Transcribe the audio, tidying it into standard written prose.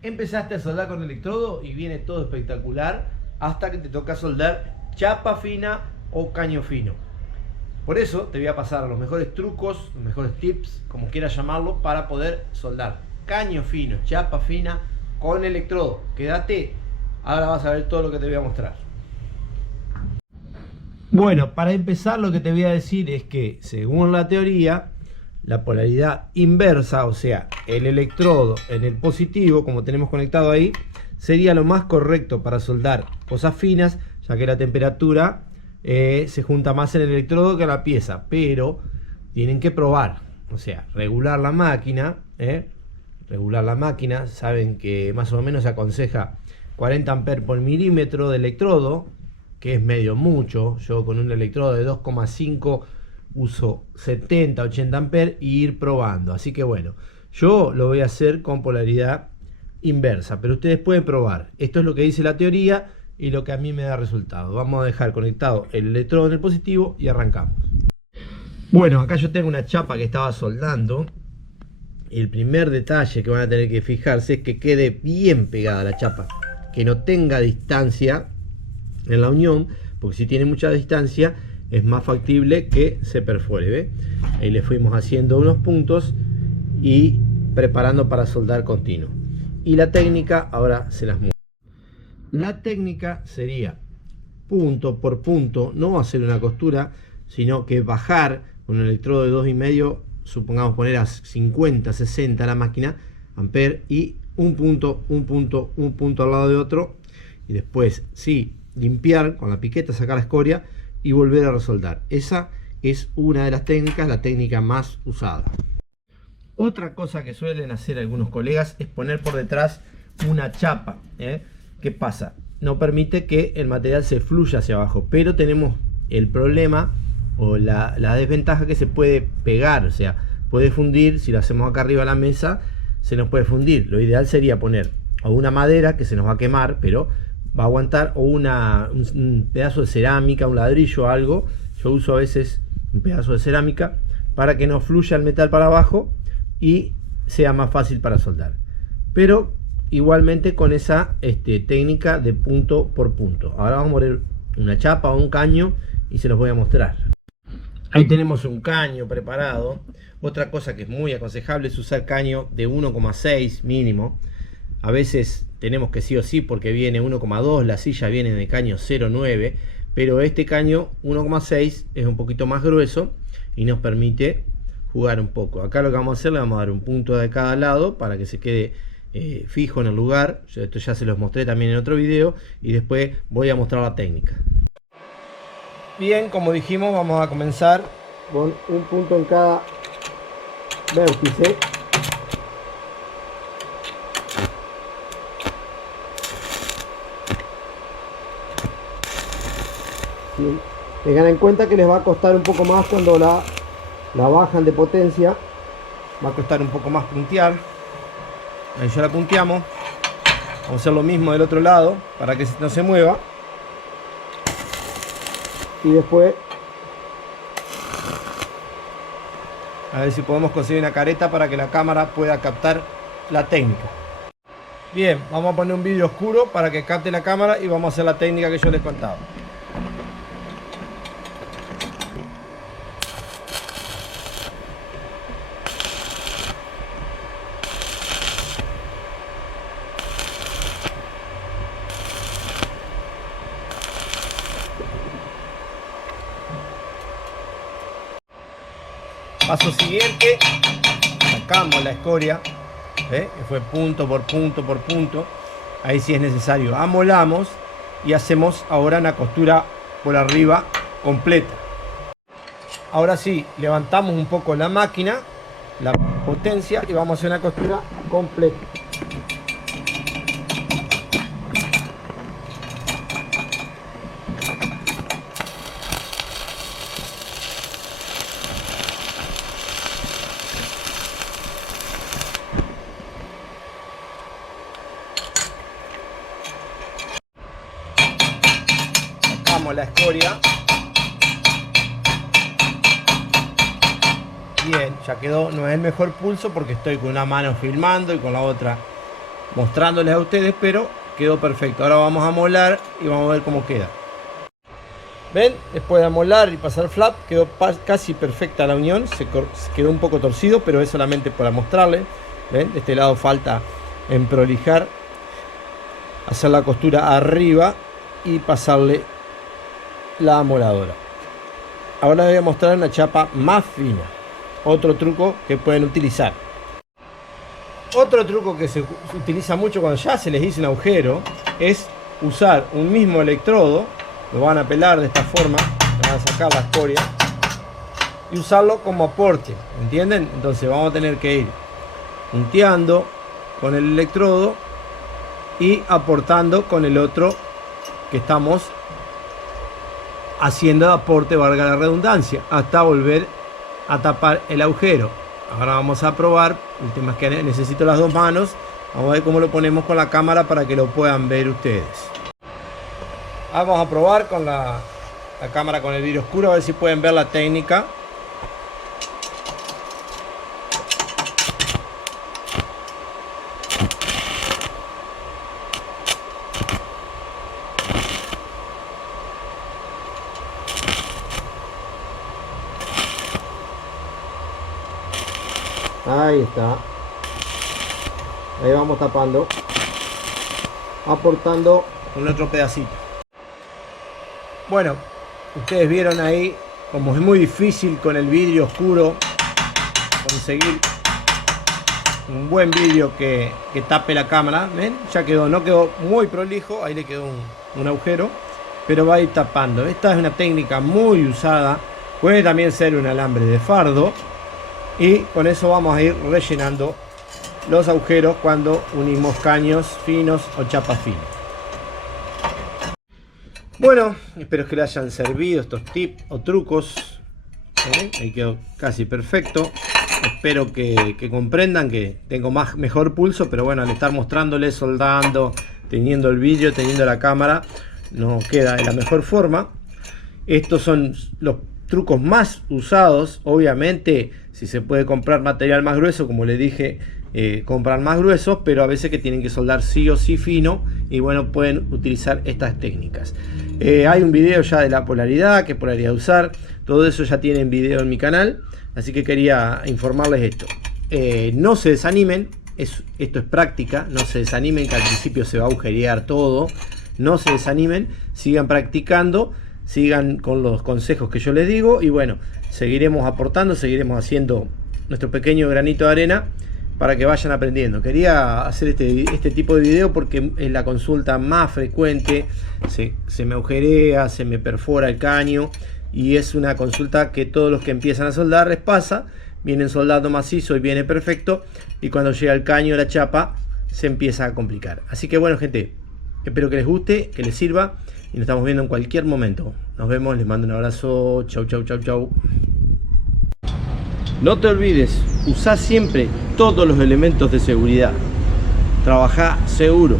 Empezaste a soldar con electrodo y viene todo espectacular hasta que te toca soldar chapa fina o caño fino. Por eso te voy a pasar los mejores trucos, los mejores tips, como quieras llamarlo, para poder soldar caño fino, chapa fina con electrodo. Quédate, ahora vas a ver todo lo que te voy a mostrar. Bueno, para empezar lo que te voy a decir es que según la teoría, la polaridad inversa, o sea, el electrodo en el positivo, como tenemos conectado ahí, sería lo más correcto para soldar cosas finas, ya que la temperatura se junta más en el electrodo que en la pieza. Pero tienen que probar, o sea, regular la máquina, saben que más o menos se aconseja 40 amperes por milímetro de electrodo, que es medio mucho. Yo con un electrodo de 2,5 uso 70, 80 amperes y ir probando. Así que bueno, yo lo voy a hacer con polaridad inversa, pero ustedes pueden probar. Esto es lo que dice la teoría y lo que a mí me da resultado. Vamos a dejar conectado el electrodo en el positivo y arrancamos. Bueno, acá yo tengo una chapa que estaba soldando. El primer detalle que van a tener que fijarse es que quede bien pegada la chapa, que no tenga distancia en la unión, porque si tiene mucha distancia es más factible que se perfore. ¿Ve? Ahí le fuimos haciendo unos puntos y preparando para soldar continuo. Y la técnica ahora se las muestro. La técnica sería punto por punto, no hacer una costura, sino que bajar con un electrodo de 2,5, supongamos poner a 50, 60 la máquina, amper, y un punto al lado de otro, y después sí, limpiar con la piqueta, sacar la escoria y volver a resoldar. Esa es una de las técnicas, la técnica más usada. Otra cosa que suelen hacer algunos colegas es poner por detrás una chapa. ¿Qué pasa? No permite que el material se fluya hacia abajo, pero tenemos el problema o la desventaja que se puede pegar, o sea, puede fundir. Si lo hacemos acá arriba de la mesa, se nos puede fundir. Lo ideal sería poner o una madera que se nos va a quemar, pero va a aguantar, o un pedazo de cerámica, un ladrillo, algo. Yo uso a veces un pedazo de cerámica para que no fluya el metal para abajo y sea más fácil para soldar. Pero igualmente con esa técnica de punto por punto. Ahora vamos a poner una chapa o un caño y se los voy a mostrar. Ahí tenemos un caño preparado. Otra cosa que es muy aconsejable es usar caño de 1,6 mínimo. A veces tenemos que sí o sí porque viene 1,2, la silla viene de caño 0,9, pero este caño 1,6 es un poquito más grueso y nos permite jugar un poco. Acá lo que vamos a hacer, le vamos a dar un punto de cada lado para que se quede fijo en el lugar. Esto ya se los mostré también en otro video y después voy a mostrar la técnica. Bien, como dijimos, vamos a comenzar con un punto en cada vértice. Tengan en cuenta que les va a costar un poco más cuando la bajan de potencia. Va a costar un poco más puntear. Ahí ya la punteamos. Vamos a hacer lo mismo del otro lado para que no se mueva. Y después a ver si podemos conseguir una careta para que la cámara pueda captar la técnica. Bien, vamos a poner un vídeo oscuro para que capte la cámara y vamos a hacer la técnica que yo les contaba. Paso siguiente, sacamos la escoria, que fue punto por punto por punto. Ahí sí es necesario, amolamos y hacemos ahora una costura por arriba completa. Ahora sí, levantamos un poco la máquina, la potencia, y vamos a hacer una costura completa. La escoria. Bien, ya quedó. No es el mejor pulso porque estoy con una mano filmando y con la otra mostrándoles a ustedes, pero quedó perfecto. Ahora vamos a molar y vamos a ver cómo queda. ¿Ven? Después de amolar y pasar flap, quedó casi perfecta la unión. Se quedó un poco torcido, pero es solamente para mostrarles. ¿Ven? De este lado falta emprolijar, hacer la costura arriba y pasarle la amoladora. Ahora les voy a mostrar una chapa más fina. Otro truco que pueden utilizar. Otro truco que se utiliza mucho cuando ya se les hizo un agujero es usar un mismo electrodo. Lo van a pelar de esta forma, van a sacar la escoria y usarlo como aporte, ¿entienden? Entonces vamos a tener que ir punteando con el electrodo y aportando con el otro que estamos haciendo aporte, valga la redundancia, hasta volver a tapar el agujero. Ahora vamos a probar. El tema es que necesito las dos manos. Vamos a ver cómo lo ponemos con la cámara para que lo puedan ver ustedes. Vamos a probar con la cámara con el vidrio oscuro, a ver si pueden ver la técnica. Ahí está. Ahí vamos tapando, aportando con otro pedacito. Bueno, ustedes vieron ahí como es muy difícil con el vidrio oscuro conseguir un buen vidrio que tape la cámara. ¿Ven? Ya quedó, no quedó muy prolijo, ahí le quedó un agujero, pero va a ir tapando. Esta es una técnica muy usada, puede también ser un alambre de fardo, y con eso vamos a ir rellenando los agujeros cuando unimos caños finos o chapas finas. Bueno, espero que les hayan servido estos tips o trucos. Ahí quedó casi perfecto. Espero que comprendan que tengo mejor pulso, pero bueno, al estar mostrándoles, soldando, teniendo el vídeo, teniendo la cámara, no queda de la mejor forma. Estos son los trucos más usados. Obviamente, si se puede comprar material más grueso, como les dije, comprar más gruesos, pero a veces que tienen que soldar sí o sí fino, y bueno, pueden utilizar estas técnicas. Hay un video ya de la polaridad, qué polaridad usar, todo eso ya tienen video en mi canal, así que quería informarles esto. No se desanimen, esto es práctica, no se desanimen que al principio se va a agujerear todo, no se desanimen, sigan practicando, sigan con los consejos que yo les digo, y bueno, seguiremos aportando, seguiremos haciendo nuestro pequeño granito de arena para que vayan aprendiendo. Quería hacer este tipo de video porque es la consulta más frecuente. Se me agujerea, se me perfora el caño, y es una consulta que todos los que empiezan a soldar les pasa. Vienen soldando macizo y viene perfecto, y cuando llega el caño, la chapa, se empieza a complicar. Así que bueno, gente, espero que les guste, que les sirva, y nos estamos viendo en cualquier momento. Nos vemos, les mando un abrazo. Chau, chau, chau, chau. No te olvides, usa siempre todos los elementos de seguridad. Trabaja seguro.